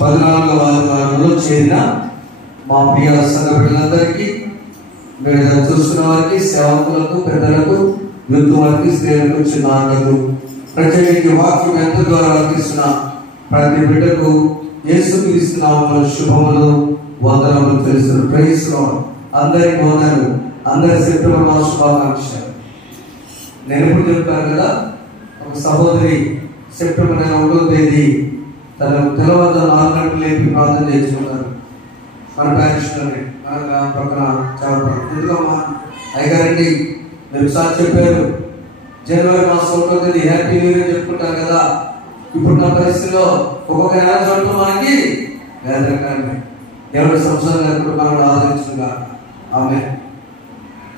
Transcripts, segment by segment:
14వ ఆదివారంలో చేరిన మా ప్రియ సంఘ బిడ్డలందరికీ, మీరు చూస్తున్న వారికి, సేవకులకు, పెద్దలకు, యూత్ వారికి, స్త్రీలకు, చిన్నారులకు, ప్రత్యేకించి వాక్యం ఎంత ద్వారా అర్పిస్తున్న ప్రతి బిడ్డకు యేసుక్రీస్తు నామములో శుభములు, వందనములు తెలుస్తున్నారు. Praise lord. అందరికి వందనాలు, అందరి సెప్టెంబర్ మాస శుభాకాంక్షలు. నేను ఎప్పుడు చెప్తాను కదా, ఒక సహోదరి సెప్టెంబర్ 1వ తేదీ తన తెల్లవారు 4 గంటలు లేపి ప్రార్థన చేసుకున్నారు. మన ప్యారిష్లోనే, మన గ్రామ పక్కన చాలా ఎందుకమ్మా అయ్యగారండి మీరు సార్ చెప్పారు జనవరి మాసం 1వ తేదీ హ్యాపీ న్యూ ఇయర్ చెప్పుకుంటారు కదా. ఇప్పుడు నా పరిస్థితిలో ఒక్కొక్క నెల చోటు మనకి వేదరకాలమే. దేవుడి సంవత్సరాలు మనం ఆదరించుగా ఆమె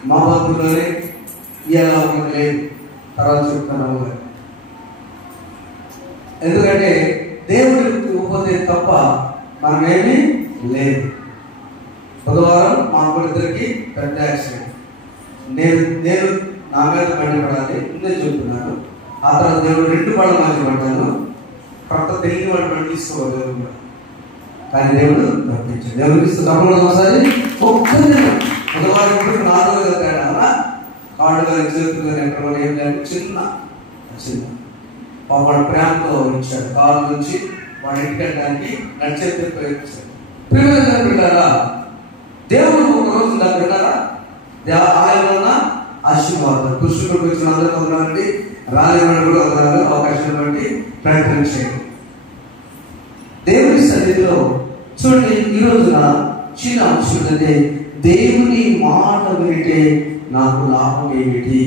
మా బంధువులోనే ఇలా లేదు. తర్వాత చెప్తాను, ఎందుకంటే దేవుడికి ఉపదే తప్ప మనమేమీ లేదు. బుధవారం మా ఇద్దరికి పెద్ద యాక్సిడెంట్. నేను నా మీద బండిపడాలి నేను చెప్తున్నాను. ఆ తర్వాత దేవుడు 2 పళ్ళ మధ్య పడ్డాను. కొత్త తెలియని వాడు బండి తీసుకోవాలి దేవుడు, కానీ దేవుడు పంపించాడు. దేవుడు ఇస్తూ తప్పకుండా ఒకసారి బుధవారం 4 తేడా కాళ్ళు కానీ చేతులు కానీ ఎక్కడ ఏం లేదు. చిన్న వాడు ప్రేమతో ఇచ్చాడు. కాళ్ళ నుంచి వాడు ఇంటికెళ్ళడానికి నడిచే ప్రయత్నించాడు. ప్రియమైన బిడ్డారా, దేవుడు ఒక రోజు దాన్ని విన్నారా, ఆయన వలన ఆశీర్వాదం. కృష్ణుడికి వచ్చిన అందరూ ఉన్నారండి, రాలేవాడు కూడా ఉన్నారు. అవకాశం బట్టి ప్రయత్నం చేయండి. దేవుని సన్నిధిలో చూడండి, ఈ రోజున చిన్న అంశం అంటే దేవుని మాట వింటే నాకు లాభం ఏమిటి?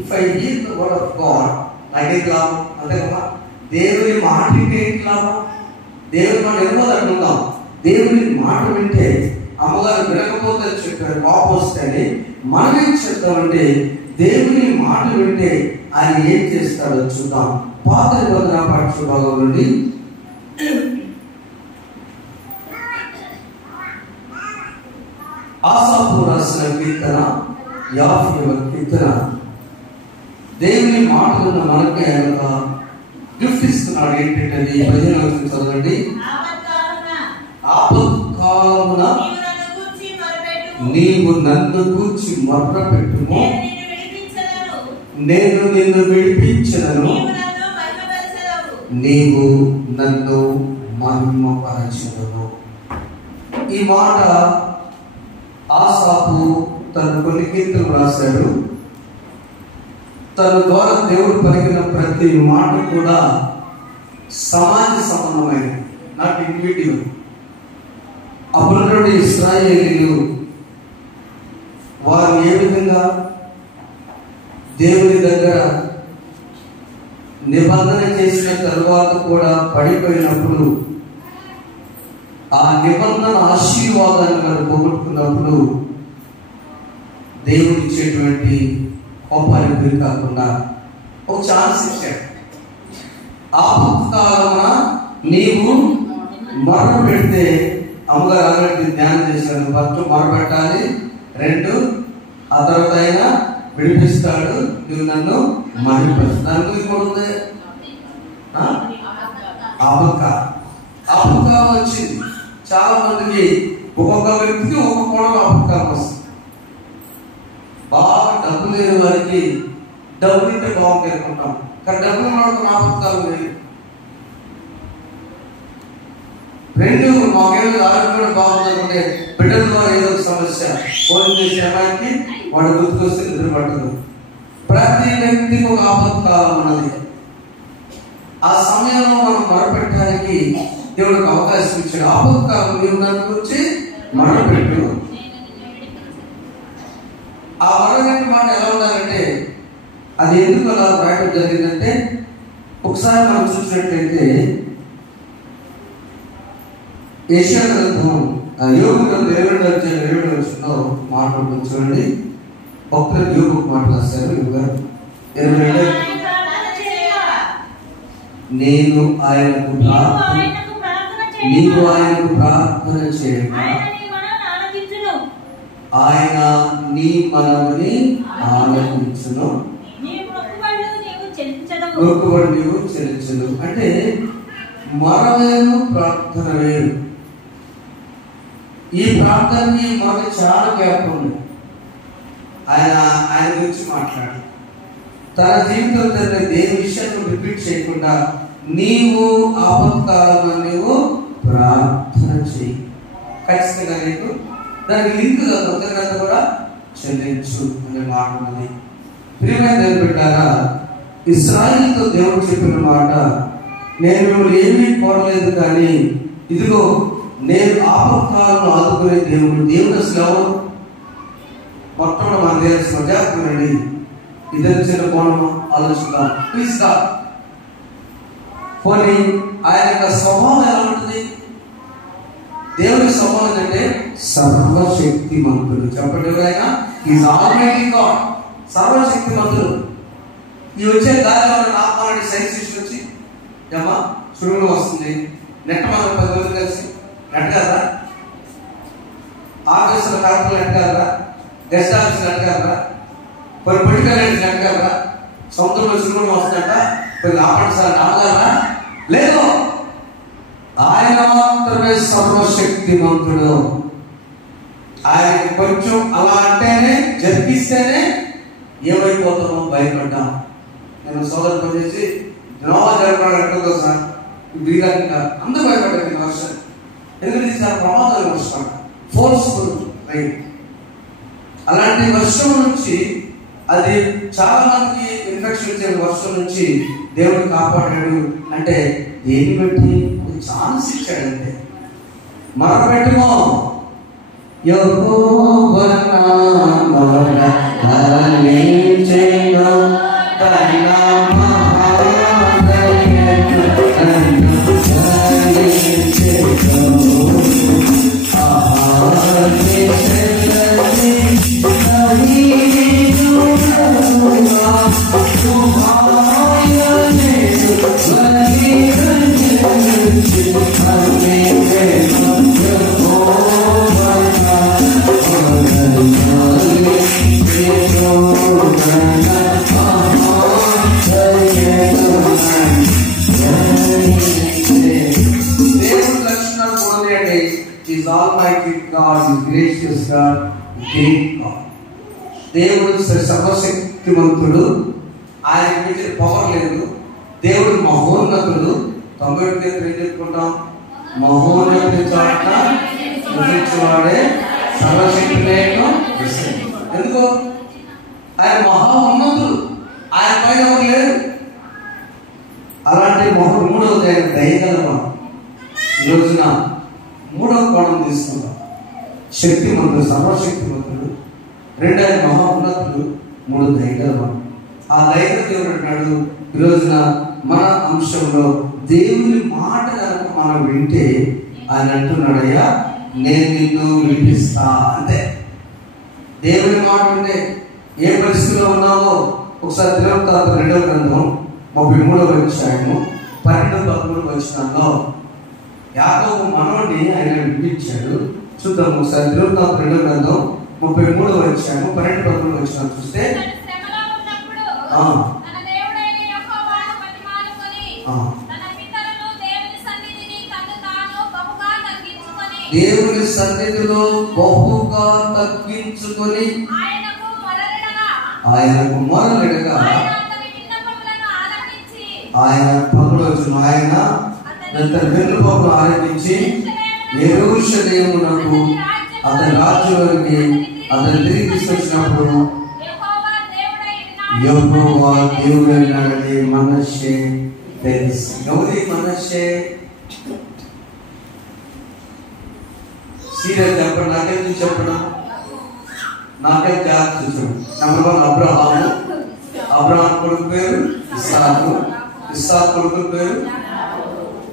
If I here the word of God నాకేంటి లాభం? అంతే కదా, దేవుని మాట వింటే ఏంటి లాభం? దేవుని మాట వినబోదు అంటున్నాం. దేవుని మాట వింటే అమ్మగారు వినకపోతే చెప్పారు, కోపం వస్తేనే మనం ఏం చెప్తామంటే దేవుని మాట వింటే ఆయన ఏం చేస్తాడో చూద్దాం. పాత నిబంధన పాఠ్య భాగం నుండి ఆసాపు రాసిన కీర్తన 50వ కీర్తన. దేవుని మాటలను మనకి ఆయన గిఫ్ట్ ఇస్తున్నాడు. ఏంటంటే 15వ వచనం చదవండి. ఆపత్కాలమున నీవు నన్ను గూర్చి మొర్రపెట్టుము, నేను నిన్ను విడిపించదను, నీవు నన్ను మహిమపరచెదవు. ఈ మాట ఆసాపు తను కొన్ని కీర్తనలు రాశాడు. తన ద్వారా దేవుడు పలికిన ప్రతి మాట కూడా సమాజ సంబంధమైన, నాట్ ఇండివిడ్యువల్. అప్పుడున్నటువంటి ఇశ్రాయేలీయులు వారు ఏ విధంగా దేవుని దగ్గర నిబంధన చేసిన తరువాత కూడా పడిపోయినప్పుడు, ఆ నిబంధన ఆశీర్వాదాన్ని మనం పోగొట్టుకున్నప్పుడు దేవుడు ఇచ్చేటువంటి కోపానికి గురి కాకుండా ఒక ఛాన్స్ ఇచ్చాడు. ఆపత్కాలమున నీవు మొర్ర పెడితే, అమ్మగారు అలాంటి ధ్యానం చేశాడు. ఫస్ట్ మొర్ర పెట్టాలి, 2 ఆ తర్వాత ఆయన విడిపిస్తాడు, నువ్వు నన్ను మహిమపరుస్తావు. దాని గురించి కూడా ఉంది ఆపత్కాలం వచ్చింది. చాలా మందికి ఒక్కొక్క వ్యక్తికి ఒక్కొక్క కోణం ఆపత్కాలం వస్తుంది. బాగా డబ్బు లేని వారికి డబ్బు ఉంటే బాగుంది అనుకుంటాం, కానీ డబ్బులు ఉన్నవాడికి ఆపత్కాలం లేదు. 2 మాకేళ్ళు ఆరోగ్యం బాగుందనుకుంటే బిడ్డల ద్వారా ఏదో ఒక సమస్య, ఫోన్ చేసే అమ్మాయికి వాడు గుర్తుకొస్తే నిద్ర పట్టదు. ప్రతి వ్యక్తికి ఒక ఆపత్కాలం ఉన్నది. ఆ సమయంలో మనం మొరపెట్టడానికి దేవుడికి అవకాశం ఇచ్చాడు. ఆపత్కాలం నీవు నన్ను గురించి మొరపెట్టు. ఆ మొరపెట్టిన మాట ఎలా ఉండాలంటే, అది ఎందుకు అలా రాయడం జరిగిందంటే, ఒకసారి మనం చూసినట్లయితే యెషయా గ్రంథం యోబు గ్రంథం 7వ వచనంలో మాట్లాడుతుంది. చూడండి, భక్తులకు యోబు మాట రాశారు. నేను ఆయనకు నీవు ఆయనకు ప్రార్థన చేయగా ఆయన నీ మనవుని ఆలకించును, మొక్కుబడి నీవు చెల్లించదు. అంటే మరవేరు, ప్రార్థన వేరు. ఈ ప్రార్థనకి మనకు చాలా గ్యాప్ ఉంది. ఆయన గురించి మాట్లాడు. తన జీవితంలో జరిగిన దేని విషయాన్ని రిపీట్ చేయకుండా నీవు ఆపత్కాలంలో నీవు ప్రార్థన చేయి. ఖచ్చితంగా నీకు దానికి లింకుగా కృతజ్ఞత కూడా చెల్లించు అనే మాట ఉన్నది. ప్రియమైన దేవుని బిడ్డలారా, ఇశ్రాయేలుతో దేవుడు చెప్పిన మాట, నేను మిమ్మల్ని ఏమీ కోరలేదు, కానీ ఇదిగో నేను ఆపత్కాలంలో ఆదుకునే దేవుడు అసలు ఎవరు? మొట్టమొదటి మన తెలిసి మజాకునండి. ఇద్దరు చిన్న కోణము ఆలోచిద్దాం. Please God. పోనీ ఆయన యొక్క స్వభావం ఎలా ఉంటుంది? దేవుని స్వభావం ఏంటంటే సర్వశక్తిమంతుడు. చెప్పండి ఎవరైనా, ఈజ్ ఆల్మైటీ గాడ్, సర్వశక్తిమంతుడు. ఈ వచ్చే గాలి ఆత్మాలని సైన్స్ వచ్చి ఏమా చురువులు వస్తుంది, నెట్ మనం 10 మంది కలిసి నెట్టగలరా? ఆఫీసులో కరెక్ట్లు నెట్టగలరా? గెస్ట్ ఆఫీసులు నెట్టగలరా? కొన్ని పొలిటికల్ నెట్టగలరా? సముద్రంలో చురువులు వస్తుందంట, కొన్ని ఆపడసారి ఆడగలరా? లేదు. ఆయన మాత్రమే సర్వశక్తిమంతుడు. ఆయన కొంచెం అలా అంటేనే, జరిపిస్తేనే ఏమైపోతామో భయపడ్డాం. నేను సోదరు పనిచేసి నోవా జరపడాడు సార్, అందరూ భయపడ్డారు. వర్షం ఎందుకంటే చాలా ప్రమాదాలు వర్షం, ఫోర్స్ఫుల్ రైన్. అలాంటి వర్షం నుంచి అది చాలా మందికి ఇన్ఫెక్షన్ వచ్చే వర్షం నుంచి దేవుడు కాపాడాడు. అంటే దేన్ని బట్టి ఛాన్స్ ఇచ్చాడంటే మరపెట్టుమో దేవుడు సర్వశక్తిమంతుడు. ఆయన మీద పవర్ లేదు. దేవుడు మహోన్నతుడు. 90 ఏం చెప్పుకుంటాం? మహోన్నతుడి చాటున నివసించువాడే సర్వశక్తి. ఎందుకో ఆయన మహా ఉన్నతుడు, ఆయన పైన ఎవరు లేరు. అలాంటి మూడవది ఆయన దయగలవా. ఈ రోజున మూడవ కోణం తీసుకుందాం. శక్తిమంతుడు, సర్వశక్తిమంతుడు. 2 ఆయన మహా ఉన్నతుడు. 3 దయగలవా. ఆ దైవ దేవుడు అంటున్నాడు, ఈ రోజున మన అంశంలో దేవుని మాట కనుక మనం వింటే ఆయన అంటున్నాడయ్యా, నేను నిన్ను వినిపిస్తా. అంతే. దేవుని మాట వింటే ఏ పరిస్థితిలో ఉన్నావో ఒకసారి దినవృత్తాంతం 2వ గ్రంథం 33వ అధ్యాయము 12-13 వచనాల్లో యాకోబు మనవడిని ఆయన వినిపించాడు. చూద్దాం ఒకసారి. దినవృత్తాంతం 2వ గ్రంథం 33వ అధ్యాయము 12-13 వచనాలు చూస్తే, దేవుని సన్నిధిలో బహుగా తగ్గించుకొని ఆయనకు మొరలిడగా ఆయన పనులు ఆయన విన్నపములు ఆలకించి యెరూషలేమునకు అతని రాజ్యంలోకి అతను తిరిగి తీసుకొచ్చినప్పుడు యెహోవా దేవుడైనాడని మనష్షే తెలిసి. ఎవరి మనష్షే? సీరియల్ చెప్పండి, నాకేం చెప్పడం, నాకేం జాగ్రత్త చూసాడు. నెంబర్ 1 అబ్రహాము. అబ్రహాం కొడుకు పేరు ఇస్సాకు. ఇస్సాకు కొడుకు పేరు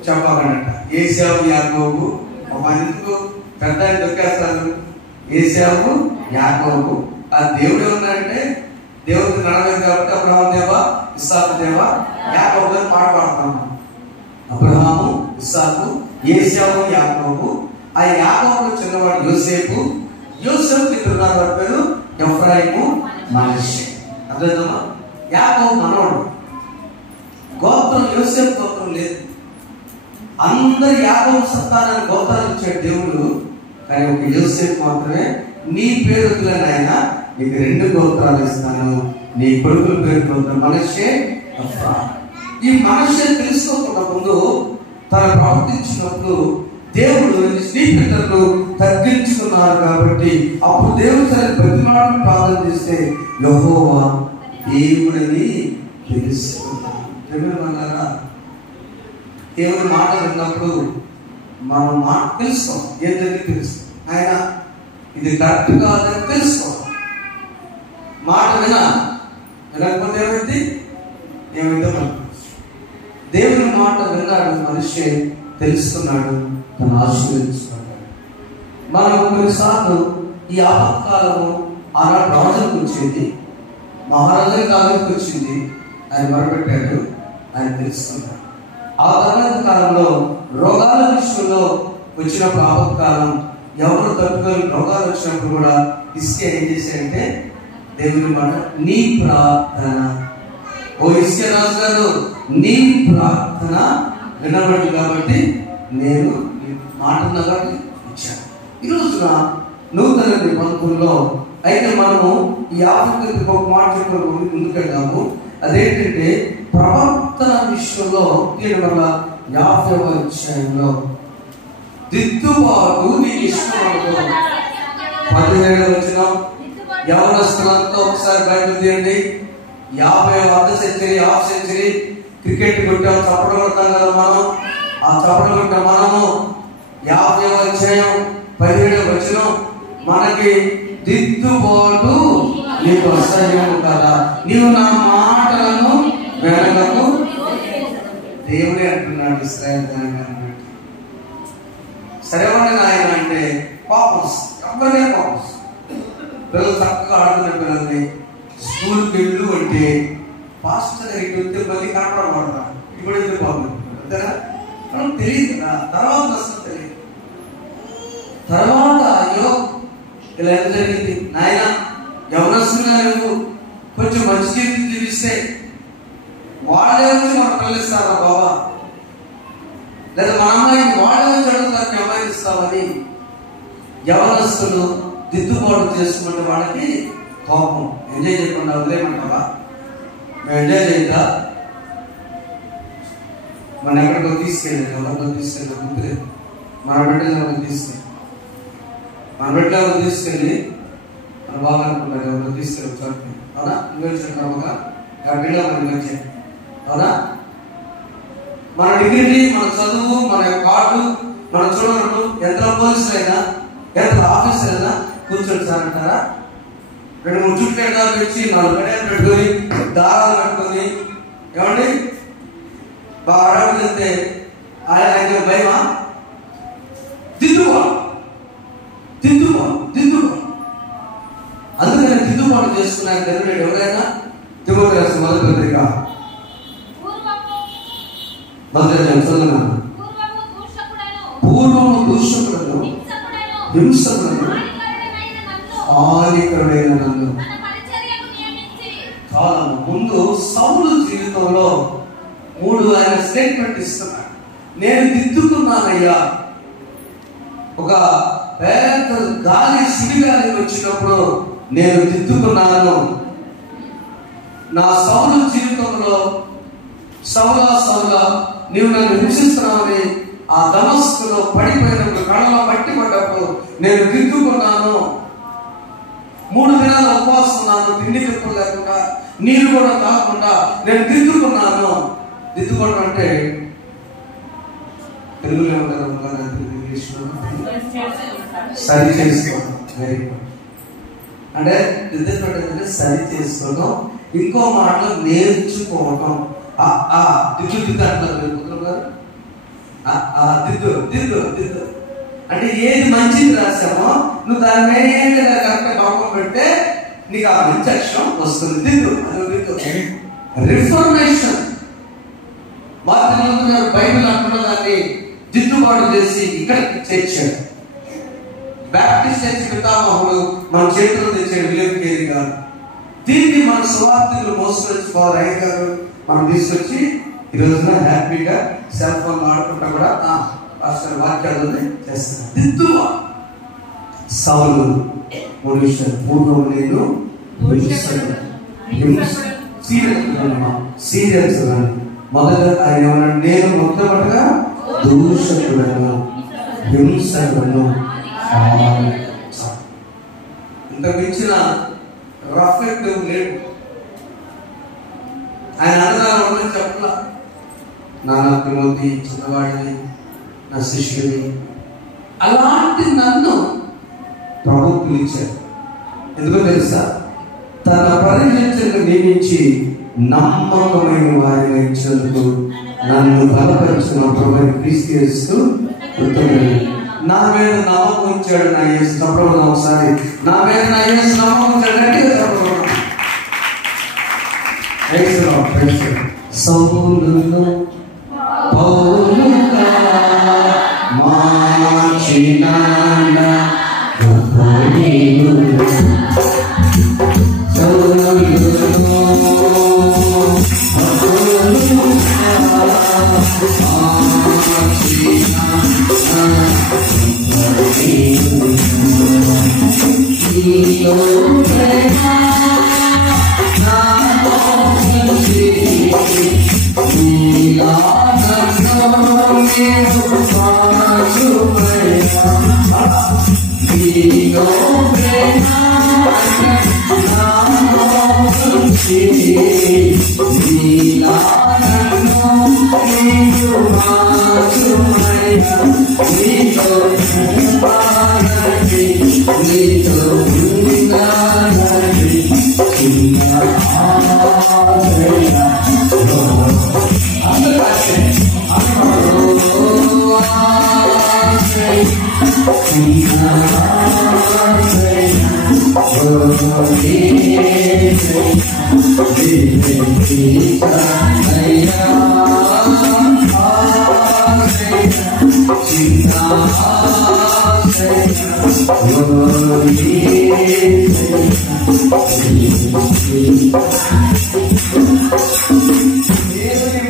చెప్పాలంట ఏశావు, యాకోబు. ఎందుకు పెద్ద దొక్కేస్తారు? ఏశావు, యాకోబు. ఆ దేవుడు ఏమన్నాడంటే దేవుడికి నడలేదు కాబట్టి అబ్రహాం దేవా, ఇస్సాకు దేవా, యాకోబు అని పాట పాడుతున్నాము. అబ్రహాము, ఇస్సాకు, ఏశావు, యాకోబు. ఆ యాకోబు చిన్నవాడు యోసేపు. యోసేపు ఇద్దరు పేరు ఎఫ్రాయిము, మనష్షే. అర్థమా? యాకోబు మనవాడు. గోత్రం యోసేపు గోత్రం లేదు. అందరు యాకోబు సంతానాన్ని గోత్రాలు ఇచ్చాడు దేవుడు. కానీ ఒక యోసేపు మాత్రమే, నీ పేరు నాయన నీకు 2 గోత్రాలు ఇస్తాను, నీ కొడుకుల పేరు గోత్రం మనష్షే, ఎఫ్రాయిం. ఈ మనష్షే తెలుసుకోకుండా ముందు తను ప్రవర్తించినప్పుడు దేవుడు స్నేహితులు తగ్గించుకున్నారు కాబట్టి అప్పుడు దేవుడు సరే ప్రతిమాటను ప్రార్థన చేస్తే యెహోవా దేవుడని తెలుసుకున్నాడు. దేవుడి మాట విన్నప్పుడు మనం మాట తెలుస్తాం, ఏంటని తెలుస్తాం, ఆయన ఇది కరెక్ట్ కాదని తెలుస్తాం. మాట వినకపోతే ఏమైందో దేవుని మాట విన్నాడు, మనిషి తెలుసుకున్నాడు, తను ఆశీర్వదించుకున్నాడు. మనం కొన్నిసార్లు ఈ ఆపత్కాలము ఆనాడు రాజులకు వచ్చేది, మహారాజుల కాలానికి వచ్చింది, ఆయన మొరపెట్టాడు, ఆయన తెలుసుకున్నాడు. ఆ తర్వాత కాలంలో రోగాల విషయంలో వచ్చినప్పుడు ఆపత్కాలం ఎవరు తట్టుకొని రోగాలు వచ్చినప్పుడు కూడా ఇస్కే ఏం చేశాడంటే దేవుని మాట నీ ప్రార్థన, ఓ ఇస్కే రాజు గారు నీ ప్రార్థన వినబడి కాబట్టి నేను మాట కాబట్టి ఇచ్చాను. ఈ రోజున నూతన నిబంధనలో అయితే మనము ఈ ఆఫ్రికా ఒక మాట చెప్పుకొని ముందుకెళ్దాము. అదేంటంటే ప్రవర్తన విషయంలో 50వ అధ్యాయంలో దిద్దుబాటు నీ ఇష్టం అనుకో. 17వ వచనం యవనస్తులంతా ఒకసారి బయట తీయండి. 50వ సెంచరీ, హాఫ్ సెంచరీ క్రికెట్ కొట్టాం, చప్పట్లు కొడతాం కదా మనం. ఆ చప్పట్లు కొట్టాం మనము. 50వ అధ్యాయం 17వ వచనం మనకి దిద్దుబాటు నీకు అసహ్యం కదా, నీవు నా మాటలను వెనకకు. దేవుడే అంటున్నాడు ఇశ్రాయేలు జనాంగాన్ని. సరేవాడి నాయన అంటే పాపం, ఎవరికైనా పాపం. పిల్లలు చక్కగా ఆడుతున్న పిల్లల్ని స్కూల్కి వెళ్ళు అంటే పాస్టర్ దగ్గరికి వెళ్తే మళ్ళీ కనపడబడతా ఇప్పుడు ఎందుకు బాగుంది అంతేనా? మనం తెలియదు కదా, తర్వాత వస్తుంది తెలియదు. తర్వాత అయ్యో ఇలా ఎంత జరిగింది నాయన, యవనస్తులుగా నువ్వు కొంచెం మంచి జీవితం జీవిస్తే వాళ్ళే వచ్చి మన పిల్లలిస్తారా బాబా, లేదా మన అమ్మాయిని వాళ్ళే వచ్చి అడుగుతారు మీ అమ్మాయిని ఇస్తామని. యవనస్తులు దిద్దుబాటు చేసుకుంటే వాళ్ళకి కోపం. ఎంజాయ్ చేయకుండా వదిలేయమంటావా? మేము ఎంజాయ్ చేయదా? మన ఎక్కడికో తీసుకెళ్ళాలి, ఎవరికో తీసుకెళ్ళి గుర్తులేదు, మన బిడ్డలు తీసుకెళ్ళి మన బాగా అనుకుంటారు, ఎవరికో తీసుకెళ్ళి చదువు. అవునా? నువ్వు చెప్పావుగా బిడ్డ మనకి వచ్చాయి. అవునా? మన డిగ్రీ, మన చదువు, మన కార్డు, మన చూడరు ఎంత పోలీసులైనా ఎంత ఆఫీసులైనా కూర్చొని సార్ అంటారా? 2-3 చుట్లు ఎడాలు పెట్టి 4 గడియాలు పెట్టుకొని దారాలు కట్టుకొని ఏమండి బాగా అడవి వెళ్తే ఆయన భయమా? దిద్దుబాటు. అందుకని దిద్దుబాటు చేసుకున్నాక తెలియడు ఎవరైనా. తిమోతి రాసిన మొదటి పత్రిక 1 పూర్వము దూషకుడను హింసకుడను హానికరుడైన నన్ను. కాలం ముందు సౌలు జీవితంలో 3 ఆయన స్టేట్మెంట్ ఇస్తున్నాడు. నేను దిద్దుకున్నానయ్యా. ఒక పెద్ద గాలి సిడిగాలి వచ్చినప్పుడు నేను దిద్దుకున్నాను. నా సౌలు జీవితంలో సౌలా నీవు నన్ను హింసిస్తున్నావని ఆ దమస్కులో పడిపోయినప్పుడు, కళ్ళలో మట్టి పడ్డప్పుడు నేను దిద్దుకున్నాను. 3 దినాలు ఉపవాసం ఉన్నాను, తిండి తిప్పులు లేకుండా, నీరు కూడా తాగకుండా నేను దిద్దుకున్నాను. దిద్దుకోవడం అంటే తెలుగులో ఏమంటారు, ఇంగ్లీష్లో సరి చేసుకోవడం. Very good. అంటే దిద్దుకోవడం అంటే సరి చేసుకోవడం. ఇంకో మాటలో నేర్చుకోవడం. దిద్దు అంటారు దిద్దు అంటే ఏది మంచిది రాసామో నువ్వు దాని మీద కరెక్ట్ భావం పెడితే నీకు ఆ మంచి అక్షరం వస్తుంది. దిద్దు రిఫర్మేషన్. బైబిల్ అంటున్న దాన్ని దిద్దుబాటు చేసి ఇక్కడికి చేర్చాడు. బ్యాప్టిస్ట్ చర్చ్ పితామహుడు మన చేతుల్లో తెచ్చాడు, విలియం కేరీ గారు. దీన్ని మన సువార్తలు మోసుకొచ్చి అయ్య గారు మనం తీసుకొచ్చి ఈ రోజున హ్యాపీగా సెల్ ఫోన్ వాడుకుంటా కూడా పాస్టర్ వాక్యాలు చేస్తున్నారు. దిద్దువ సౌలు పూర్వం నేను సీరియల్స్ మొదట ఆయన ఏమన్నా నేను మొట్టమొదటిగా దూషకులను హింసకులను ఇంత మించిన రఫెక్ట్ లేడు. ఆయన అన్నదానం చెప్పలా, నాన్న తిమోతి చిన్నవాడిని, నా శిష్యుని, అలాంటి నన్ను ప్రభు పిలిచారు. ఎందుకో తెలుసా? తన పరిచర్యకు నియమించి నమ్మకమైన వారిని ఇచ్చినందుకు నన్ను బలపరిచిన ప్రభు క్రీస్తు యేసు కృతజ్ఞతలు. నా మీద నమ్మకం ఉంచాడు నా యేసు. తప్పకుండా ఒకసారి నా మీద నా యేసు నమ్మకం ఉంచాడంటే సౌలును పౌలుగా మార్చిన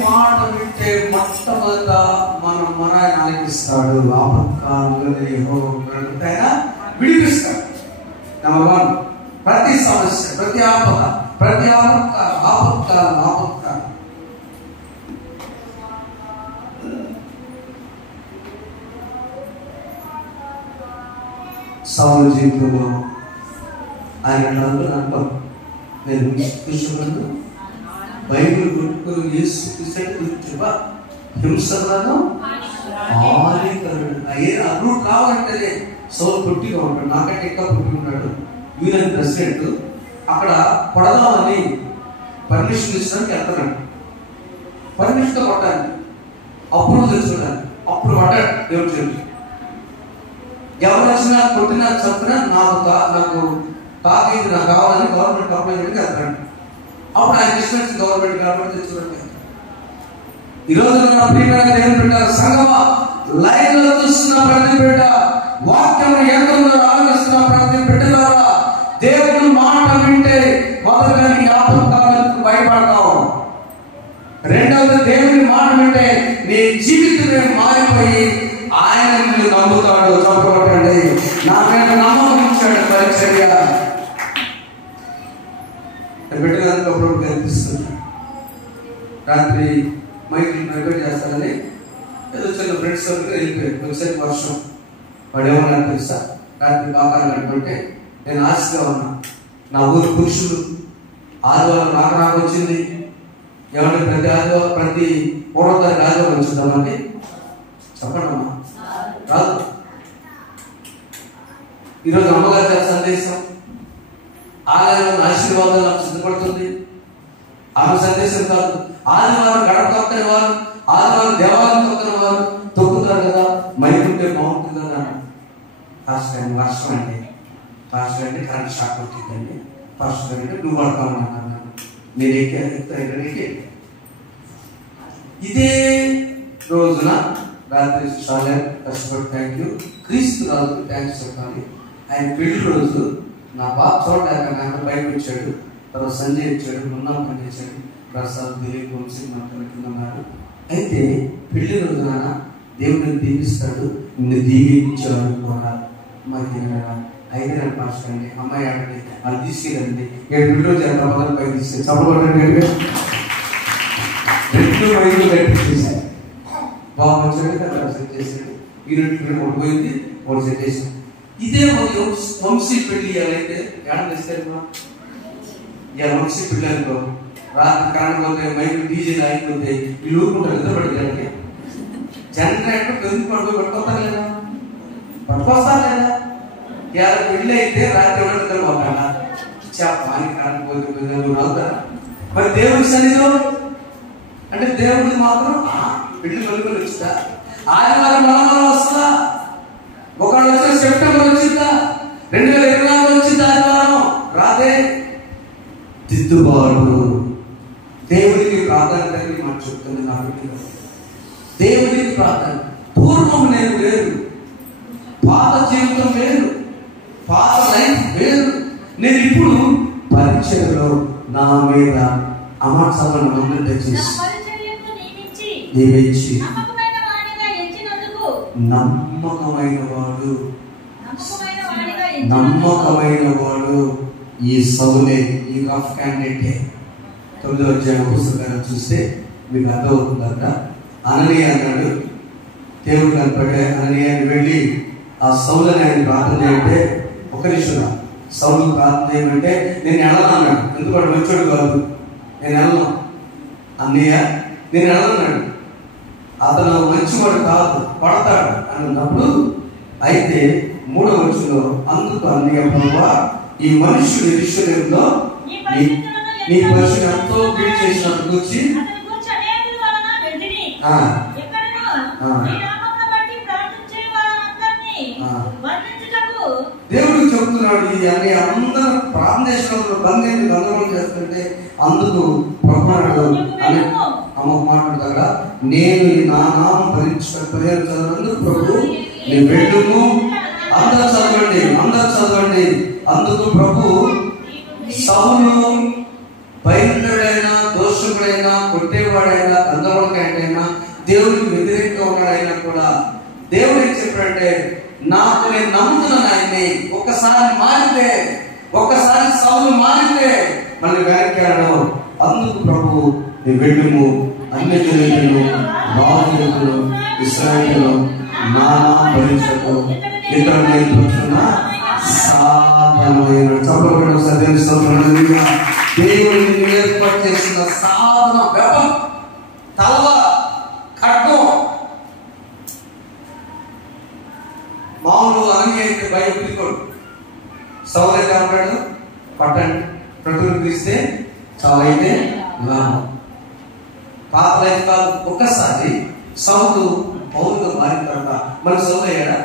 మాట వింటే మొట్టమొదట మనం మరాయి ఆలకిస్తాడు. ఆపత్కాలంలో విడిపిస్తాడు. నెంబర్ 1, ప్రతి సమస్య, ప్రతి ఆపత్కాలం సౌలు జీవితంలో ఆయన అంటాం, నేను కృష్ణులను బైబిల్ కొట్టుకుని యేసు హింసలను అప్పుడు కావాలంటే సౌలు పొట్టిగా ఉంటాడు, నాకంటే ఎక్కువ పుట్టి ఉన్నాడు. యూనియన్ ప్రెసిడెంట్ అక్కడ కొడదామని పర్మిషన్ ఇచ్చడానికి వెళ్తున్నాడు. పర్మిషన్తో కొట్టాలి, అప్పుడు తెలుసుకోవాలి. అప్పుడు పడ్డాడు దేవుడు చెప్పి, ఎవరు వచ్చినా కొట్టినా చంపినా నాకు తాకింది నాకు కావాలని గవర్నమెంట్ అప్లై చేయడానికి వెళ్తాడు. అప్పుడు ఆయన ఇష్టం గవర్నమెంట్ కాబట్టి తెచ్చుకోవడానికి. ఈరోజు మన ప్రియమైన దేవుని బిడ్డ సంగమా, లైవ్ లో చూస్తున్న ప్రతి బిడ్డ, వాక్యం ఎంతో ఆలోచిస్తున్న ప్రతి బిడ్డ ద్వారా దేవుని మాట వింటే మొదలుగా నీ ఆపత్కాలకు భయపడతావు. రెండవది, దేవుని మాట వింటే నీ జీవితమే మారిపోయి ఆయన నిన్ను నమ్ముతాడు. చెప్పబట్టండి, నా మీద నమ్మకం ఇచ్చాడు. పరిచర్య బిడ్డలంతా అప్పుడు కనిపిస్తుంది. రాత్రి మైకి ప్రిపేర్ చేస్తానని ఏదో చిన్న ఫ్రెండ్స్ వెళ్ళిపోయాడు. ఒకసారి వర్షం పడేమన్నా తెలుసా, రాత్రి బాగా నడుపుంటే నేను ఆశగా ఉన్నా. నా ఊరు పురుషులు ఆదివారం నాకు వచ్చింది. ఏమంటే ప్రతి ఆదివారం ప్రతి పూర్వతానికి ఆదివారం వచ్చిందామండి చెప్పండి అమ్మా, రాదు. ఈరోజు అమ్మగారి చేత సందేశం ఆలయంలో ఆశీర్వాదాలు నాకు సిద్ధపడుతుంది. ఆమె సందేశం కాదు, ఆదివారం గడప తొక్కని వారు, ఆదివారం దేవాలయం తొక్కని వారు తొక్కుతారు కదా, మైకుంటే బాగుంటుంది కదా. పాస్టర్ వర్షం అండి, పాస్టర్ అంటే కరెంట్ షాక్ వచ్చిందండి, పాస్టర్ అంటే నువ్వు పడతామన్నాను. నేను ఎక్కే ఇదే రోజున రాత్రి చాలా కష్టపడి థ్యాంక్ యూ క్రీస్తు రాజుకు థ్యాంక్స్ చెప్పాలి. ఆయన పెళ్లి రోజు నా బాబు చూడలేక నాకు బయటకు వచ్చాడు. తర్వాత సంజయ్ వచ్చాడు, మున్నా పని చేశాడు. ప్రసాద్ దిలీప్ వంశీ మాట్లాడుతున్నారు. అయితే పెళ్లి రోజున దేవుడిని దీవిస్తాడు, నిన్ను దీవించాడు కూడా. మరి అయితే నాకు పాస్టర్ అండి, అమ్మాయి ఆడండి, అది తీసుకెళ్ళండి, 7 రోజు ఎంత పదం పై తీసుకెళ్ళి చప్పబడండి. 2 మైళ్ళు కట్టించేసాడు. బాబు వచ్చాడు కదా, సెట్ చేసాడు. ఈ 2 ఒకటి పోయింది, ఒకటి సెట్ చేసాడు. ఇదే వంశీ పెళ్లి ఇవ్వాలైతే ఏడ చేస్తారు. ఇలా వంశీ పెళ్ళి అనుకో, రాత్రి కరెంట్ పోతే మైలు డీజేలు ఆగిపోతే వీళ్ళు ఊరుకుంటారు. నిద్రపడి జనరేటర్ ఎందుకు పట్టుకొస్తారు లేదా, పట్టుకొస్తారు లేదా. ఇలా పెళ్ళి అయితే రాత్రి ఎవరు నిద్రపోతాడా, చెప్పాలి కరెంట్ పోతే అవుతారా. మరి దేవుడి సన్నిధిలో అంటే దేవుడికి మాత్రం పెళ్లి కలుగులు వచ్చిందా, ఆదివారం మనం వస్తుందా, ఒకళ్ళు వచ్చే సెప్టెంబర్ వచ్చిందా, 2024 వచ్చిందా, ఆదివారం రాదే. దిద్దుబాటు దేవుడికి ప్రాధాన్యత మనం చెప్తుంది. నాకు దేవుడికి ప్రాధాన్యత. పూర్వం నేను వేరు, పాత జీవితం వేరు, పాత లైఫ్ వేరు. నేను ఇప్పుడు పరీక్షలో నా మీద అమాచాలను ఉన్నట్టు చేసి నియమించి నమ్మకమైన వాడు ఈ సౌలే, ఈ రఫ్ క్యాండిడేటే. 9వ అధ్యాయం పుస్తకాన్ని చూస్తే మీకు అర్థమవుతుందంట. అననీయ అన్నాడు, దేవుడు కనపడే అననీయాన్ని వెళ్ళి ఆ సౌలని ఆయన ప్రార్థన చేయంటే, ఒక నిమిషం సౌలు ప్రార్థన చేయమంటే నేను వెళ్ళను అన్నాడు. ఎందుకంటే మంచోడు కాదు, నేను వెళ్ళను అన్నయ్య, నేను వెళ్ళన్నాడు. అతను మంచివాడు కాదు, పడతాడు అన్నప్పుడు. అయితే 3వ వచనంలో అందుకు అన్నయ్య ప్రభువా, ఈ మనుషుడు యెరూషలేములో నీ పరిశుద్ధుని ఎంతో కీడు చేసినట్టు గురించి దేవుడు చెబుతున్నాడు. ఇది అనే అందరూ ప్రార్థనేశ్వరంలో బంధించి గందరగోళం చేస్తుంటే అందుకు ప్రభునాడు అని అమ్మ మాట్లాడతారా, నేను నా నామం పరిహరించినందుకు ప్రభు నీ వెళ్ళుము. అందరూ చదవండి, అందరూ చదవండి. అందుకు ప్రభు సౌలు భయంకరుడైనా, దోషకుడైనా, కొట్టేవాడైనా, గందరగోళకైనా, దేవుడికి వ్యతిరేకంగా ఉన్నాడైనా కూడా దేవుడు ఏం చెప్పాడంటే, నాకు నేను నమ్ముతున్నాను ఆయన్ని. ఒక్కసారి మారితే, ఒక్కసారి సౌలు మారితే మళ్ళీ వ్యాఖ్యానం. అందుకు ప్రభు నీ వెళ్ళుము, అన్ని జనులను, బాధితులను, ఇశ్రాయేలును నా భరించకు ఇతరులు నేర్పుతున్న సాధనమైన చప్పబడిన సత్యం. దేవుడిని ఏర్పాటు చేసిన సాధన, వెపం, తలవ, ఖడ్గం. మామూలు అని అయితే భయపడికోడు. సౌలైతే అంటాడు, పట్టండి, ప్రతిని తీస్తే చాలా అయితే లాభం. పాతలైతే కాదు. ఒక్కసారి సౌలు పౌరుగా మారిన తర్వాత మన సౌలు అయ్యాడా?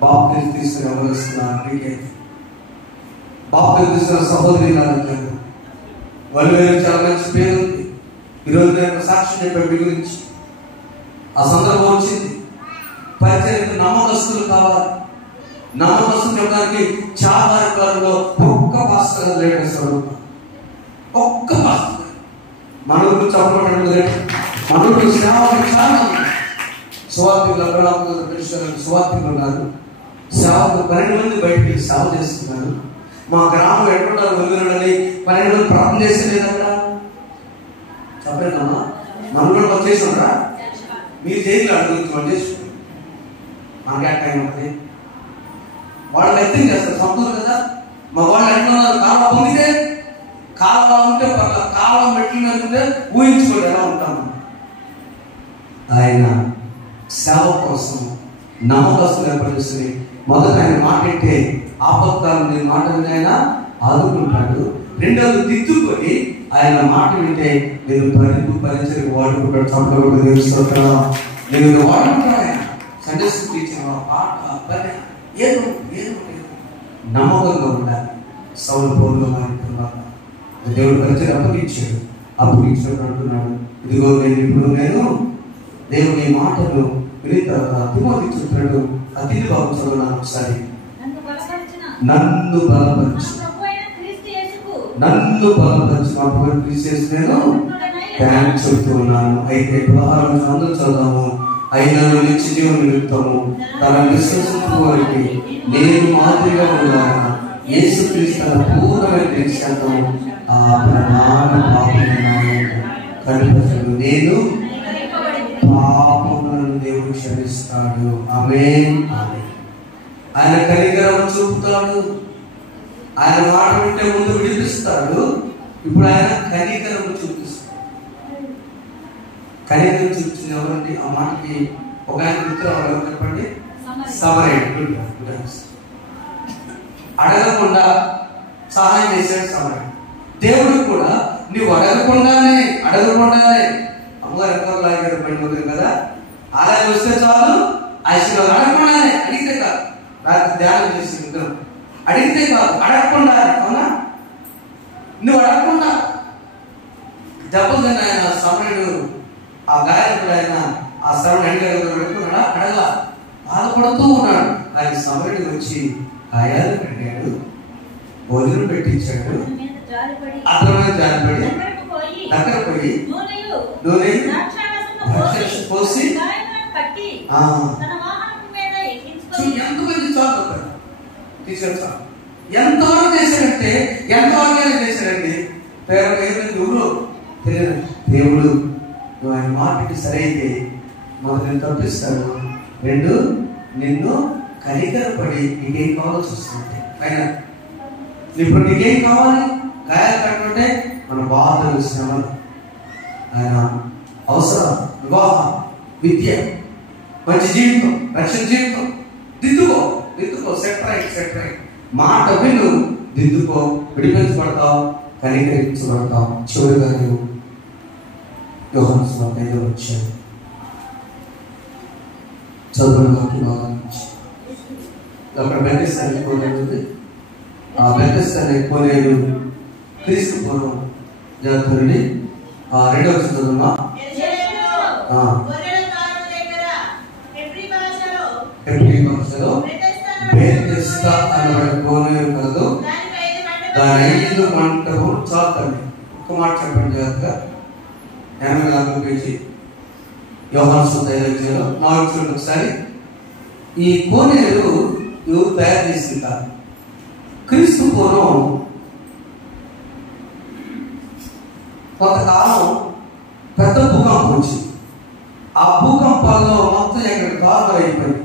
బాప్తిజం తీసుకుని అమలుస్తున్నారు. బాప్తిజం తీసుకున్న సహోదరి కాదు, వాళ్ళు చాలా మంచి పేరు ఉంది. ఈరోజు నేను సాక్షి చెప్పే మీ గురించి. ఆ సందర్భం వచ్చింది. పరిచర్యకు నమ్మకస్తులు కావాలి. నమ్మకస్తులు చెప్పడానికి చాలాలో ఒక్క పాస్టర్ లేడు. ఒక్క పాస్టర్ మనకు చెప్పడం లేదు. మనకు సేవలు చాలా సువార్థికులు, సువార్థికులు ఉన్నారు. సేవకులు 12 మంది బయటకి సేవ చేస్తున్నారు. మా గ్రామం ఎక్కడున్నారు వెలుగునని 12 మంది ప్రార్థన చేసేలేదన్నా చెప్పలేదమ్మా. మనలో వచ్చేసినరా మీరు జైలు అడుగుతుంది వాళ్ళు చేసుకుంటారు. మనకి టైం ఉంటుంది. వాళ్ళు వ్యక్తం చేస్తారు, సంతూరు కదా. మా వాళ్ళు ఎట్లున్నారు, కాలువ పొందితే కాలువ ఉంటే పర్లేదు, కాలువ మెట్లు మీద ఊహించుకోండి ఎలా ఉంటాము. ఆయన సేవ కోసం నమ్మకస్తులు ఏర్పడిస్తుంది. మొదట ఆయన మాట్లాడితే ఆపత్కాలను మాట విని ఆయన ఆదుకుంటాడు. రెండవది దిద్దుకొని ఆయన మాట వింటే నేను పరిచయం వాడుకుంటాడు. చప్పట్లు తెలుస్తాను, నేను వాడుకుంటాను. ఆయన సండే స్కూల్ ఇచ్చిన పాట ఏదో ఏదో నమ్మకంగా ఉండాలి. సౌలు పౌరులు మారిన తర్వాత దేవుడు పరిచయం అప్పగించాడు. అప్పగించాడు అంటున్నాడు, ఇదిగో నేను దేవుని మాటలు విని తర్వాత తిమోతి చెప్తున్నాడు. అతిథి బాబు చదువున్నాను ఒకసారి. నన్ను బలపరిచి నన్ను బలపరిచినప్పుడు తీసేసి నేను థ్యాంక్స్ చెప్తూ ఉన్నాను. అయితే 16 చదువుతాము. అయినను నిత్య జీవం నిలుపుతాము తన విశ్వసించు వారికి నేను మాదిరిగా ఉన్నాను. యేసుక్రీస్తు తన పూర్ణమైన దీక్షతో ఆ ప్రధాన పాపమైన కనిపించదు. నేను పాపములను దేవుడు క్షమిస్తాడు. ఆమేన్. ఆయన కనికరం చూపుతాడు. ఆయన మాట వింటే ముందు విడిపిస్తాడు. ఇప్పుడు ఆయన కనికరం చూపిస్తాడు. కనికరం చూపించింది ఎవరండి? ఆ మాటకి ఒక ఆయన మిత్రులు ఎవరు చెప్పండి? సమరయుడు. అడగకుండా సహాయం చేశాడు సమరయుడు. దేవుడు కూడా నువ్వు అడగకుండానే అమ్మగారు ఎంతో లాగారు పడిపోతుంది కదా, ఆలయం వస్తే చాలు ఆశీర్వాదం. అడగకుండానే, అడిగితే కాదు. రాత్రి ధ్యానం చేసి ఇద్దరు అడిగితే కాదు, అడగకుండా. అవునా? నువ్వు అడగకుండా దెబ్బతిన్న ఆయన సమరుడు, ఆ గాయకుడు ఆయన ఆ శ్రవణ పెట్టుకున్నాడా? అడగా బాధపడుతూ ఉన్నాడు. ఆయన సమరుడు వచ్చి గాయాలు కట్టాడు, భోజనం పెట్టించాడు. అతను జారిపడి దగ్గర పోయి నూనె పోసి ఎంతమంది చాలు తీసుకొచ్చా. ఎంతవరకు చేశాడంటే ఎంతవరకు చేశాడండి. ఊరు తెలియదు. దేవుడు నువ్వు ఆయన మాటకి సరైతే మొదటి తప్పిస్తాడు. 2 నిన్ను కనికరపడి నీకేం కావాలో చూస్తుంటే ఆయన ఇప్పుడు నీకేం కావాలి? గాయాలు కట్టుకుంటే మన బాధలు, శ్రమలు, ఆయన అవసరం, వివాహం, విద్య, మంచి జీవితం, రక్షణ జీవితం. దిద్దుకో సెట్ రైట్ మాట విను, దిద్దుకో, విడిపించబడతావు, కనికరించబడతావు. చివరిగా నువ్వు యోహాను సువార్త వచ్చాడు. చదువులోకి అక్కడ బెతెస్దా కోనేరు. ఆ బెతెస్దా కోనేరు క్రీస్తు పూర్వం జరుగుతుంది. 2వ చదువుమా హెబ్రీ భాషలో బెతెస్దా అనబడే కోనేరు కలదు. దాని 5 మంటపం చాలండి. ఒక్క మాట చెప్పండి జాగ్రత్తగా. 84 పేజీ యోహాను సువార్త 4 ఒకసారి. ఈ కోనేరు ఎవరు తయారు చేసింది కాదు. క్రీస్తు పూర్వం కొంతకాలం పెద్ద భూకంపం వచ్చింది. ఆ భూకంపాల్లో మొత్తం ఇక్కడ కాలు అయిపోయింది.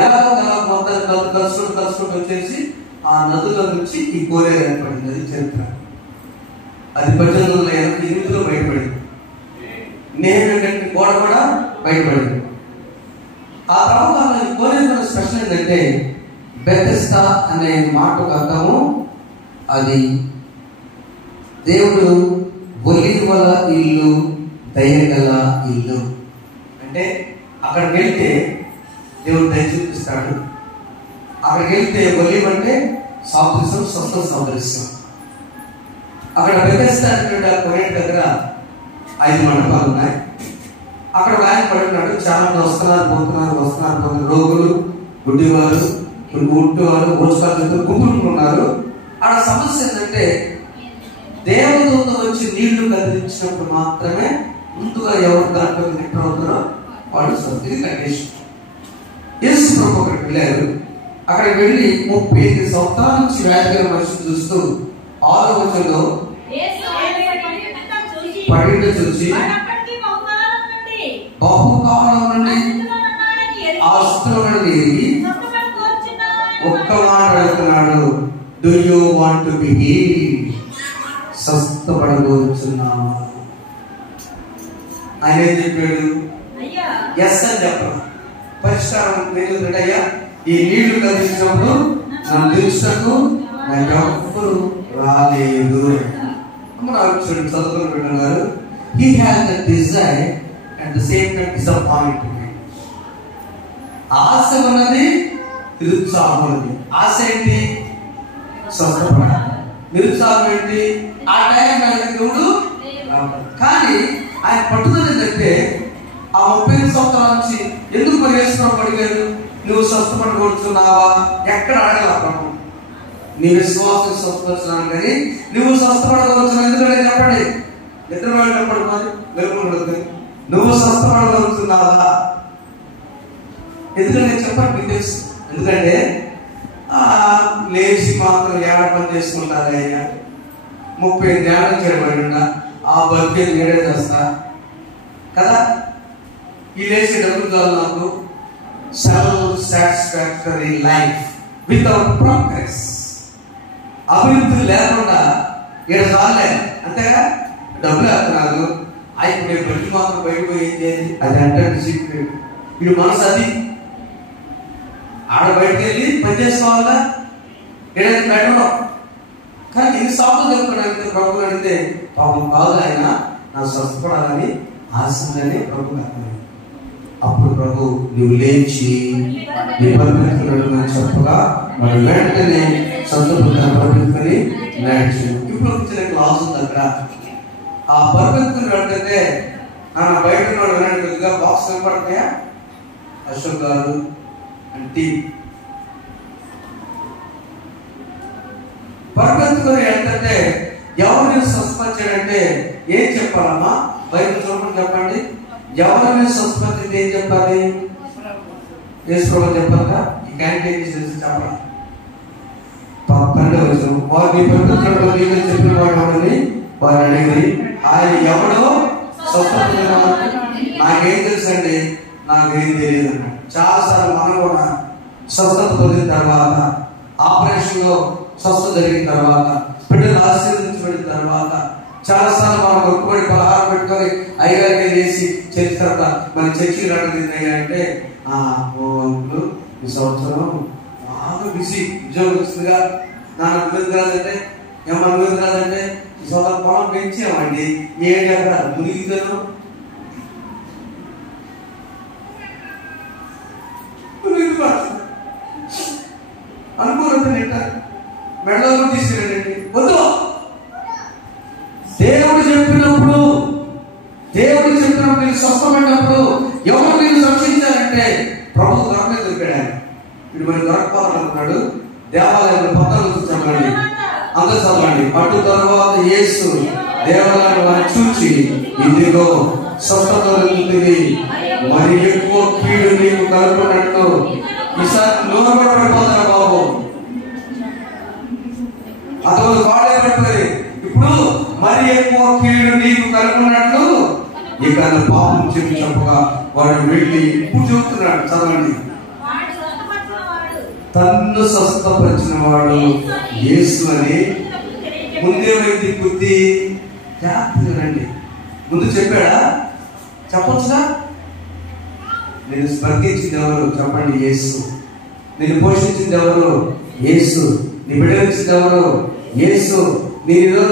ఎలాగో మొత్తం కలుసుకుంటూ వచ్చేసి ఆ నదుల నుంచి ఈ కోనేరు ఏర్పడింది. అది చరిత్ర. అది 1888లో బయటపడింది. నేను గోడ కూడా బయటపడింది. ఆ తర్వాత ఈ కోనేరు స్పెషల్ ఏంటంటే బెతెస్దా అనే మాటకు అర్థము అది దేవుడు ఒలీవల ఇల్లు, దయగల ఇల్లు. అంటే అక్కడికి వెళ్తే దేవుడు దయ చూపిస్తాడు. అక్కడికి వెళ్తే ఒలీవ్ అంటే సాదృశ్యం, స్వస్థ సాదృశ్యం. అక్కడ బెతెస్దా కోనేరు దగ్గర 5 మండపాలు ఉన్నాయి. అక్కడ ఆయన పడుతున్నాడు. చాలా మంది వస్తున్నారు. రోగులు, గుడ్డివారు, గుడ్డివారు, ఓచుకాలు గుంపులు ఉన్నారు. ఆడ సమస్య ఏంటంటే దేవదూత వచ్చి నీళ్లు కదిలించినప్పుడు మాత్రమే ముందుగా ఎవరు దాంట్లో ఎంటర్ అవుతారో వాడు ఇది కండిషన్. యేసు ప్రభు అక్కడికి వెళ్ళారు. అక్కడికి వెళ్ళి 35 సంవత్సరాల నుంచి వ్యాధిగల మనిషిని చూస్తూ 6వ వచనంలో పడిన చూసి బహుకాలం నుండి ఆ స్థితిలో ఎరిగి ఒక్క మాట అడుగుతున్నాడు. Do you want to be healed? స్వస్థపడబోతున్నావా? ఆయన ఏం చెప్పాడు? ఎస్ అని చెప్పాడు. పరిష్కారం అయ్యా, ఈ నీళ్లు కదిలించినప్పుడు నన్ను తెలుసుకు నాకు ఎవ్వరు రాలేదు. చూడండి, చదువుకున్నారు. He has the desire at the same time disappointment. ఆశ ఉన్నది, నిరుత్సాహం ఉన్నది. ఆశ ఏంటి? స్వస్థపడాలి. నిరుత్సాహం ఏంటి? ఆ టైం దేవుడు. కానీ ఆయన పట్టుదల ఏంటంటే ఆ 35 సంవత్సరాల నుంచి ఎందుకు పరిగెత్తుకున్నావు? అడిగారు, నువ్వు స్వస్థపడబోతున్నావా? ఎక్కడ అడగల ప్రభు. నీ విశ్వాసం స్వస్థపరచున్నాను కానీ నువ్వు స్వస్థపడగలుగుతున్నావు. ఎందుకంటే చెప్పండి, నిద్ర వెళ్ళినప్పుడు మరి వెలుగుతుంది. నువ్వు స్వస్థపడగలుగుతున్నావా? ఎందుకంటే చెప్పండి, మీకు తెలుసు. ఎందుకంటే లేచి మాత్రం ఏడ పని చేసుకుంటారు అయ్యా, 30 ఏళ్ళ చేయబడి ఆ బతికే నేడే చేస్తా కదా. ఈ లేచి డబ్బులు కాదు నాకు. Self satisfactory life without progress. అభివృద్ధి లేకుండా ఇక్కడ చాలే, అంతేగా. డబ్బులు వేస్తున్నారు, ఇప్పుడు నేను బట్టి మాత్రం బయటకు పోయి ఏం చేయాలి? అది అంటే సీక్రెట్. వీడు మనసు అది. ఆడ బయటకు వెళ్ళి పని చేసుకోవాలా, ఏదైనా పెట్టడం. కానీ ఎన్ని సార్లు చెప్తున్నాడు ప్రభు అడిగితే, పాపం కాదు ఆయన నాకు స్వస్థపడాలని ఆశగానే ప్రభు అర్థమైంది. అప్పుడు ప్రభు నువ్వు లేచి నీ పరిమితులను చెప్పగా మరి వెంటనే స్వస్థపడతాను పరిమితుని నడిచాడు. ఇప్పుడు వచ్చిన క్లాస్ ఉంది అక్కడ. ఆ పరిమితులు వెంటనే బయట వినండి, బాక్స్ కనపడతాయా? అశోక్ గారు అంటే పరిమితులు ఏంటంటే ఎవరిని స్వస్థపరిచాడంటే ఏం చెప్పాలమ్మా? బయట చూడమని చెప్పండి. ఎవరిని స్వస్థపరిచింది ఏం చెప్పాలి? యేసు చెప్పాక ఈ క్యాంటీన్ చెప్పాలి. పక్కనే వచ్చారు వారిని పరిమితులు చెప్పిన వాడు వారు అడిగి ఆయన ఎవడో స్వస్థపరిచిన నాకేం తెలుసు అండి, నాకేం తెలియదు అన్నాడు. చాలాసార్లు మనం కూడా స్వస్థత పొందిన తర్వాత, ఆపరేషన్ లో స్వస్థత జరిగిన తర్వాత, బిడ్డలు ఆశీర్వదించబడిన తర్వాత చాలాసార్లు మనం ఒక్కబడి పలహారం పెట్టుకొని అయ్యగారికి వేసి చర్చి తర్వాత మన చర్చి రావడం అంటే ఈ సంవత్సరం బాగా బిజీ, ఉద్యోగం వస్తుందిగా, నాకు మీద కాదంటే ఏమన్నా మీద కాదంటే ఈ సంవత్సరం పొలం పెంచామండి, 7 ఎకరాలు మునిగితాను. అనుకూలంటే మెడలో తీసుకెళ్ళండి. వద్దు, దేవుడు చెప్పినప్పుడు నీకు స్వస్థమైనప్పుడు ఎవరు నేను రక్షించాలంటే ప్రభు దొరకనే దొరికాడు. ఇప్పుడు మరి దొరకపోవాలనుకున్నాడు. దేవాలయంలో పత్రాలు చదవండి, అందరూ చదవండి. అటు తర్వాత యేసు దేవాలయం వారిని చూచి ఇదిగో స్వస్థత దొరుకుతుంది, మరి ఎక్కువ కీడు నీకు కలుపుకున్నట్టు. ఈసారి నోరు కూడా పడిపోతారా బాబు? అతను వాడే పడిపోయి ఇప్పుడు మరి ఎక్కువ కీడు నీకు కలుపుకున్నట్లు ఇక పాపం చెప్పి చెప్పగా వాడు వెళ్ళి ఇప్పుడు చెబుతున్నాడు, చదవండి. తన్ను స్వస్థపరిచిన వాడు యేసు అని ముందేమైంది బుద్ధి జాగ్రత్తగానండి. ముందు చెప్పాడా? చెప్పొచ్చుగా. నేను స్పర్శించింది ఎవరు? చెప్పండి, యేసు. నేను పోషించింది ఎవరు? యేసు. నీ బిడ్డలించింది ఎవరు? యేసు. నేను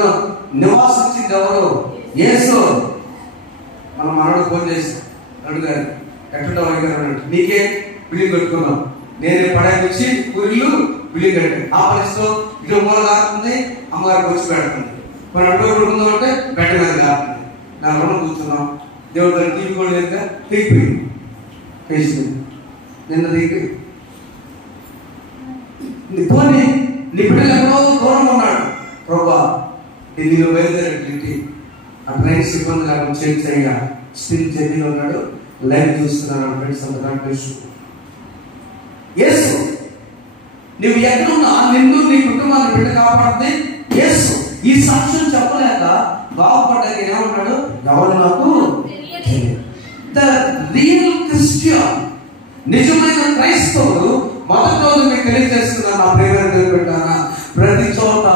నివాసించింది ఎవరు? యేసు. మనం మనోడు ఫోన్ చేసి అడుగారు, ఎట్లా అడిగారు, నీకే బిల్డింగ్ కట్టుకున్నాం, నేనే పడాయించి ఊరిలో బిల్డింగ్ కట్టాను. ఆ పరిస్థితిలో ఇటు మూల కాకుండా అమ్మగారికి వచ్చి పెడుతుంది. మనం అడుగు పడుకుందాం అంటే బెట్ట మీద కాకుండా నా రుణం కూర్చున్నాం. దేవుడు దాన్ని తీసుకోలేదుగా తీపిపోయింది. కేసింది నిన్న దిగి పోనీ నీ బిడ్డలు ఎక్కడో దూరం ఉన్నాడు. ప్రభా ఢిల్లీలో బయలుదేరి ఆ ట్రైన్ సిబ్బంది లేకుండా చేంజ్ చేయగా స్టిల్ జర్నీలో ఉన్నాడు. లైవ్ చూస్తున్నాడు ఫ్రెండ్స్ అంత కనిపిస్తూ. యేసు నువ్వు ఎక్కడున్నా నిన్ను నీ కుటుంబాన్ని బిడ్డ కాపాడుతుంది యేసు. ఈ సాక్ష్యం చెప్పలేక బాగుపడ్డాక ఏమన్నాడు? ఎవరు నాకు ద రియల్ క్రిస్టియన్, నిజమైన క్రైస్తవుడు మొదటి రోజు మీకు తెలియజేస్తున్నా నా ప్రేమ పెట్టానా ప్రతి చోట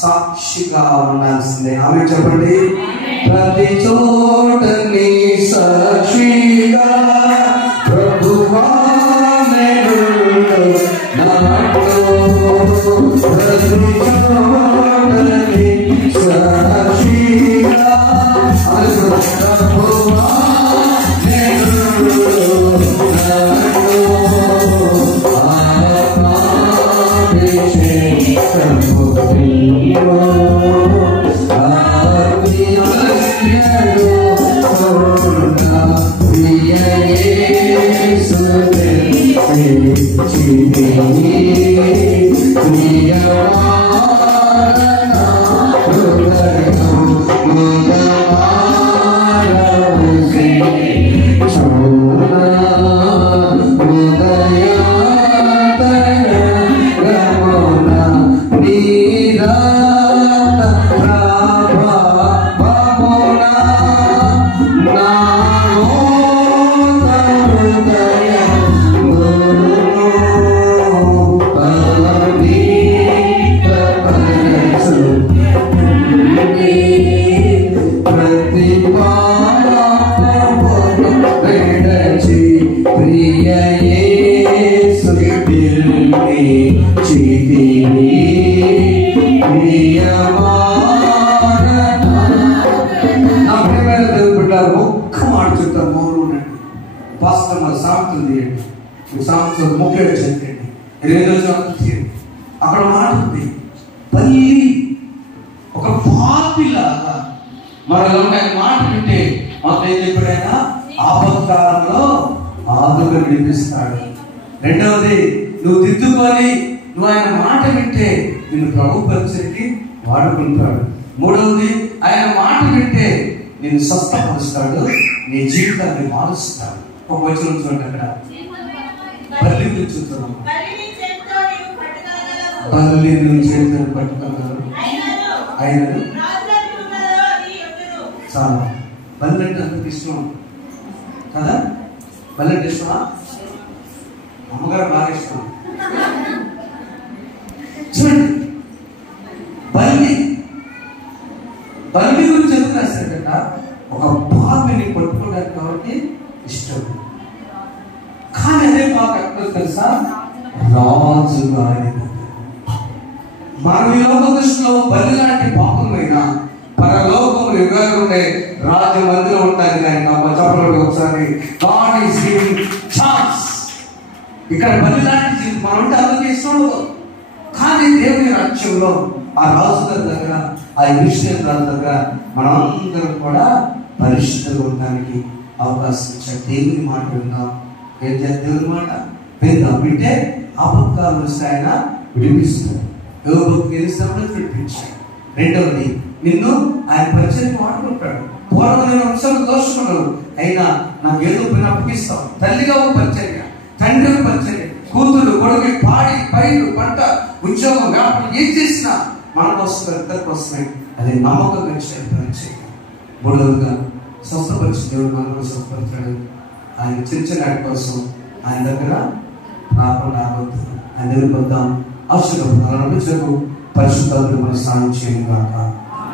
సాక్షిగా ఉండాల్సిందే. ఆమె చెప్పండి, ప్రతి చోట నీ సాక్షిగా ప్రభువా Yeah. అక్కడ మాట ఉంది, బల్లి ఒక పాపిలాగా మరో మాట వింటే మాకు ఏం చెప్పాడైనా ఆపత్కాలంలో ఆదుగా వినిపిస్తాడు. రెండవది, నువ్వు దిద్దుకొని నువ్వు ఆయన మాట వింటే నిన్ను ప్రభు పరిచయకి వాడుకుంటాడు. మూడవది, ఆయన మాట వింటే నిన్ను స్వస్థపరుస్తాడు, నీ జీవితాన్ని మారుస్తాడు. ఒక వచనం చూడండి, అక్కడ బల్లి నుంచి చూస్తున్నాం, బల్లి నుంచి పట్టుకోగలరు ఆయనను. చాలా బల్లి అంటే అంతకు ఇష్టం కదా, బల్లి అంటే ఇష్టమా? అమ్మగారు బాగా ఇష్టం. చూడండి, బల్లి గురించి ఎందుకు రాశాడట? ఒక పాపిని పట్టుకోవడానికి కాబట్టి ఇష్టం. కానీ అదే పాప ఎక్కడ తెలుసా? రాజుగా. మనం ఈ లోక దృష్టిలో బల్లి లాంటి పాపమైనా పరలోకం యుగాలు ఉండే రాజమందిరం ఉంటాయి. చెప్పండి ఒకసారి, గాడ్ ఈస్ గివింగ్ ఛాన్స్. ఇక్కడ బల్లి లాంటి జీవితం మనం ఉంటే అందరికీ ఇష్టం. కానీ దేవుని రాజ్యంలో ఆ రాజుల దగ్గర, ఆ ఇనిషియల్ రాజు దగ్గర మనం అందరం కూడా పరిశుద్ధంగా ఉండడానికి అవకాశం ఇచ్చాడు. దేవుని మాట విందాం. ఏం చేయాలి? దేవుని మాట విందాం. వింటే ఆపత్కాలం వస్తే ఆయన విడిపిస్తాడు. విడిపించాడు. రెండవది, నిన్ను ఆయన పరిచయం వాడుకుంటాడు. పూర్వం నేను అంశాలు దోషకుడు అయినా నాకు ఏదో పని అప్పగిస్తాం. తల్లిగా ఒక పరిచర్య, తండ్రి ఒక పరిచర్య, కూతురు కొడుకు పాడి పైరు పంట ఉద్యోగం వ్యాపారం ఏం చేసినా మన కోసం ఇద్దరి కోసమే. అది నమ్మకంగా పరిచయం. మూడవదిగా, స్వస్థపరిచి దేవుడు మన కూడా స్వస్థపరిచాడు. ఆయన చిన్ననాటి కోసం ఆయన దగ్గర రాకుండా ఆగొద్దు. ఆయన దగ్గర పొద్దాం. అవసరం పరిశుద్ధాత్మ మన సాయం చేయను కాక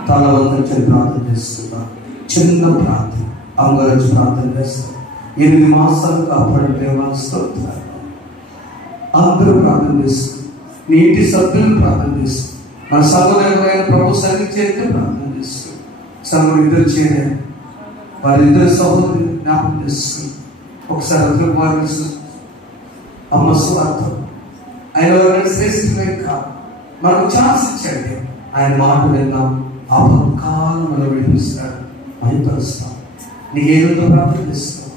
తల వంతని ప్రార్థన చేస్తున్నాం. చిన్న ప్రార్థన, అంగరచి ప్రార్థన చేస్తాం. 8 మాసాలు కాపాడు దేవాన్ని స్తోత్రాలు. అందరూ ప్రార్థన చేస్తాం. నీ ఇంటి సభ్యులు ప్రార్థన చేస్తాం. మన సంఘం ఎవరైనా ప్రభు సన్నిధి చేస్తే ప్రార్థన చేస్తాం. సంఘం ఇద్దరు చేరారు, వారిద్దరు సహోదరులు జ్ఞాపకం చేస్తాం. ఒకసారి వారి అమ్మ స్వార్థం ఆయన శ్రేష్ఠమైన కాదు, మనకు ఛాన్స్ ఇచ్చాడు. ఆయన మాట విన్నాం, ఆపత్కాలం మనం విడిపిస్తాడు, భయపరుస్తాం. నీకు ఏదో ప్రార్థన చేస్తాం.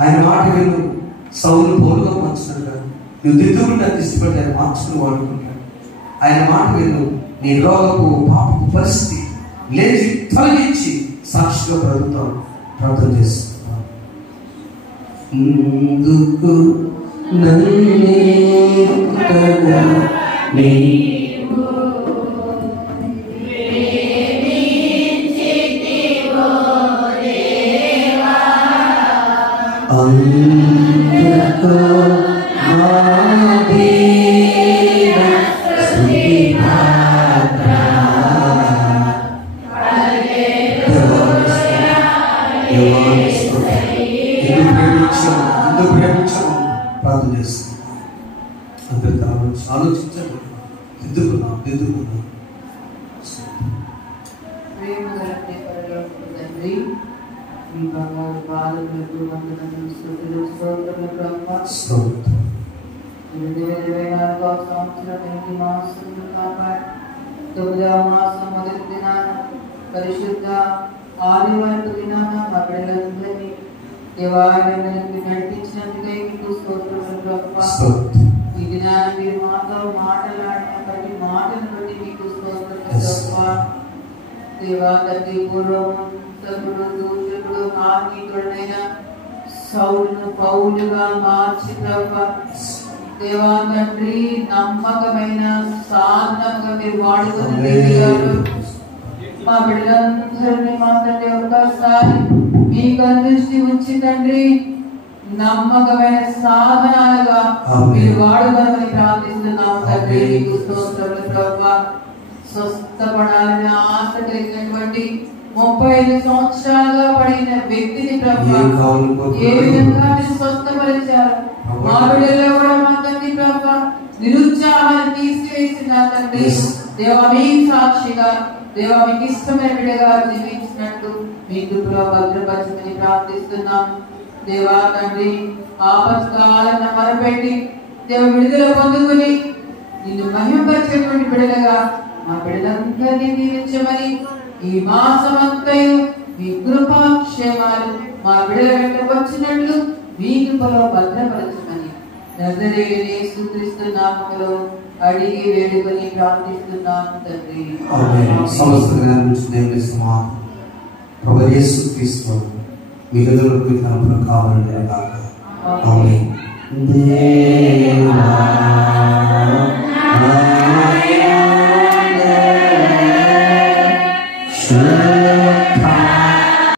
ఆయన మాట విను. సౌలు పౌలుగా మార్చుకుంటా, నువ్వు దిద్దుకుంటే ఇష్టపడి ఆయన మార్చుకుని వాడుకుంటాడు. ఆయన మాట విను. నీ రోగపు పాపపు పరిస్థితి లేచి తొలగించి సాక్షిగా బ్రతుకుతాం. ప్రార్థన చేస్తున్నాం. ముందుకు ప్రార్థన చేస్తాం. అందరికీ ఆలోచించండి. దిద్దుకున్నాం. మీ బంగారు బాలులకు వందనములు, స్తుతులు, స్తోత్రములు బ్రహ్మ. 2024వ సంవత్సరం 8 మాసములు కాపాడి 9వ మాసం మొదటి దినాన పరిశుద్ధ ఆదివారపు దినాన మా బిడ్డలందరినీ దేవాలయానికి నడిపించినందుకే మీకు స్తోత్రములు ప్రభు. స్తోత్రం. ఈ దినాన్ని మీరు మాతో మాట్లాడిన ప్రతి మాటను బట్టి మీకు స్తోత్రం ప్రభు. దేవా తండ్రి, పూర్వముడు దూషకుడు హానికుడైన సౌలును పౌలుగా మార్చి ప్రభు. దేవా తండ్రి, నమ్మకమైన సాధనంగా మీరు వాడుకున్న మా బిడ్డలందరినీ మా తండ్రి ఒక్కసారి మీకు దృష్టి ఉంచి తండ్రి నమ్మకమైన సాధనాలుగా మీరు వాడుకోవాలని ప్రార్థిస్తున్నాం తండ్రి. మీకు స్తోత్రములు ప్రభువా. స్వస్థపడాలని ఆశ కలిగినటువంటి 35 సంవత్సరాలుగా పడిన వ్యక్తిని ప్రభువా ఏ విధంగా మీరు స్వస్థపరిచారు. మా బిడ్డల్లో కూడా మా తండ్రి ప్రభువా నిరుత్సాహాన్ని తీసివేసిన తండ్రి దేవా మీ సాక్షిగా దేవా మీకు ఇష్టమైన బిడ్డగా జీవించినట్టు మీ కృపలో భద్రపరచమని ప్రార్థిస్తున్నాం. దేవా తండ్రి, ఆపత్కాలను మరపెట్టి దేవ విడుదల పొందుకుని నిన్ను మహిమపరిచేటువంటి బిడ్డలుగా మా బిడ్డలందరినీ దీవించమని ఈ మాసమంతయు మీ కృపాక్షేమాలు మా బిడ్డల వెంట వచ్చినట్లు మీ కృపలో భద్రపరచమని నజరేయుని యేసుక్రీస్తు నామములో అడిగి వేడుకొని ప్రార్థిస్తున్నాము తండ్రి. సమస్త జ్ఞానం నుంచి దేవుని సమాధానం ప్రభు యేసుక్రీస్తు మీ హృదయంలోకి కావాలని ఆమేన్. దేవా